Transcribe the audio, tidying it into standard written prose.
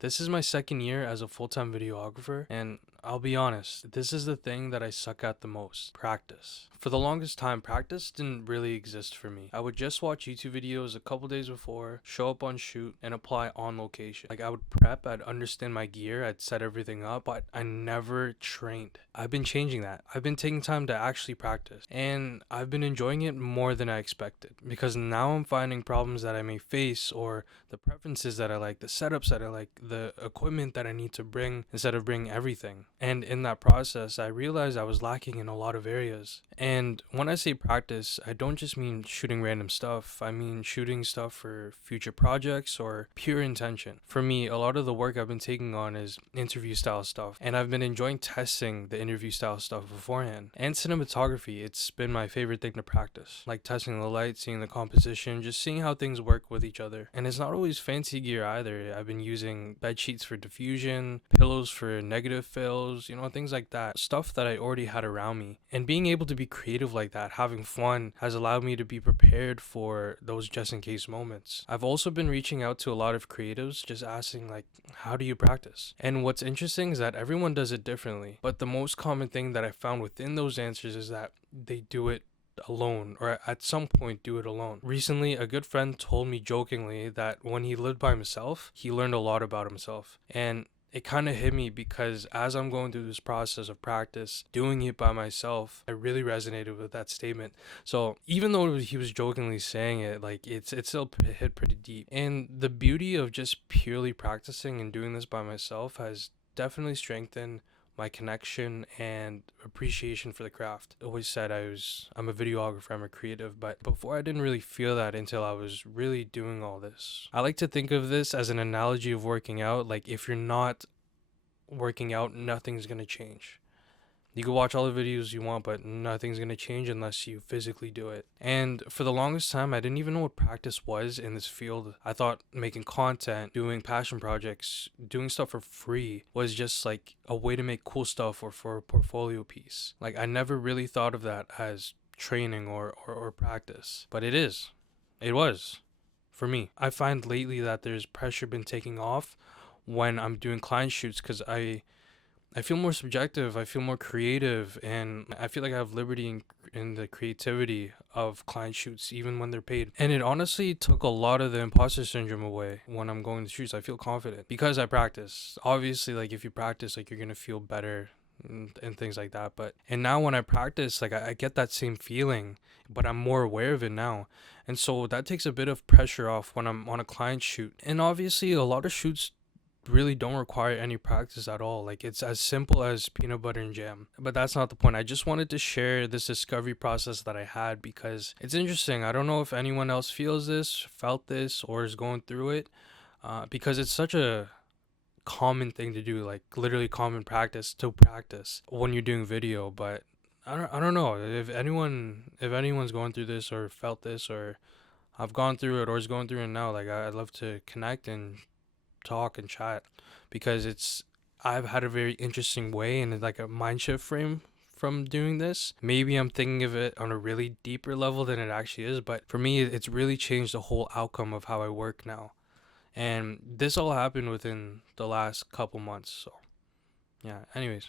This is my second year as a full-time videographer, and I'll be honest, this is the thing that I suck at the most: practice. For the longest time, practice didn't really exist for me. I would just watch YouTube videos a couple days before, show up on shoot, and apply on location. Like, I would prep, I'd understand my gear, I'd set everything up, but I never trained. I've been changing that. I've been taking time to actually practice, and I've been enjoying it more than I expected, because now I'm finding problems that I may face, or the preferences that I like, the setups that I like, the equipment that I need to bring instead of bringing everything. And in that process, I realized I was lacking in a lot of areas. And when I say practice, I don't just mean shooting random stuff. I mean shooting stuff for future projects or pure intention. For me, a lot of the work I've been taking on is interview style stuff, and I've been enjoying testing the interview style stuff beforehand. And cinematography, it's been my favorite thing to practice. Like testing the light, seeing the composition, just seeing how things work with each other. And it's not always fancy gear either. I've been using bed sheets for diffusion, pillows for negative fills, things like that. Stuff that I already had around me. And being able to be creative like that, having fun, has allowed me to be prepared for those just in case moments. I've also been reaching out to a lot of creatives, just asking, like, how do you practice? And what's interesting is that everyone does it differently. But the most common thing that I found within those answers is that they do it alone, or at some point do it alone. Recently, a good friend told me jokingly that when he lived by himself, he learned a lot about himself. And it kind of hit me, because as I'm going through this process of practice, doing it by myself, I really resonated with that statement. So even though he was jokingly saying it, like, it still hit pretty deep. And the beauty of just purely practicing and doing this by myself has definitely strengthened my connection and appreciation for the craft. I always said I'm a videographer, I'm a creative, but before I didn't really feel that until I was really doing all this. I like to think of this as an analogy of working out. Like, if you're not working out, nothing's gonna change. You can watch all the videos you want, but nothing's going to change unless you physically do it. And for the longest time, I didn't even know what practice was in this field. I thought making content, doing passion projects, doing stuff for free was just like a way to make cool stuff or for a portfolio piece. Like, I never really thought of that as training or practice. But it is. It was. For me. I find lately that there's pressure been taking off when I'm doing client shoots, because I feel more subjective, I feel more creative, and I feel like I have liberty in the creativity of client shoots, even when they're paid. And it honestly took a lot of the imposter syndrome away when I'm going to shoots. I feel confident because I practice. Obviously, like, if you practice, like, you're going to feel better and things like that. And now when I practice, like, I get that same feeling, but I'm more aware of it now. And so that takes a bit of pressure off when I'm on a client shoot. And obviously, a lot of shoots really don't require any practice at all. Like, it's as simple as peanut butter and jam. But that's not the point. I just wanted to share this discovery process that I had, because it's interesting. I don't know if anyone else feels this, felt this, or is going through it, because it's such a common thing to do, like literally common practice to practice when you're doing video. But I don't know if anyone's going through this or felt this, or I've gone through it or is going through it now. Like, I'd love to connect and talk and chat, because I've had a very interesting way and like a mind shift frame from doing this. Maybe I'm thinking of it on a really deeper level than it actually is, but for me, it's really changed the whole outcome of how I work now. And this all happened within the last couple months. So yeah, anyways.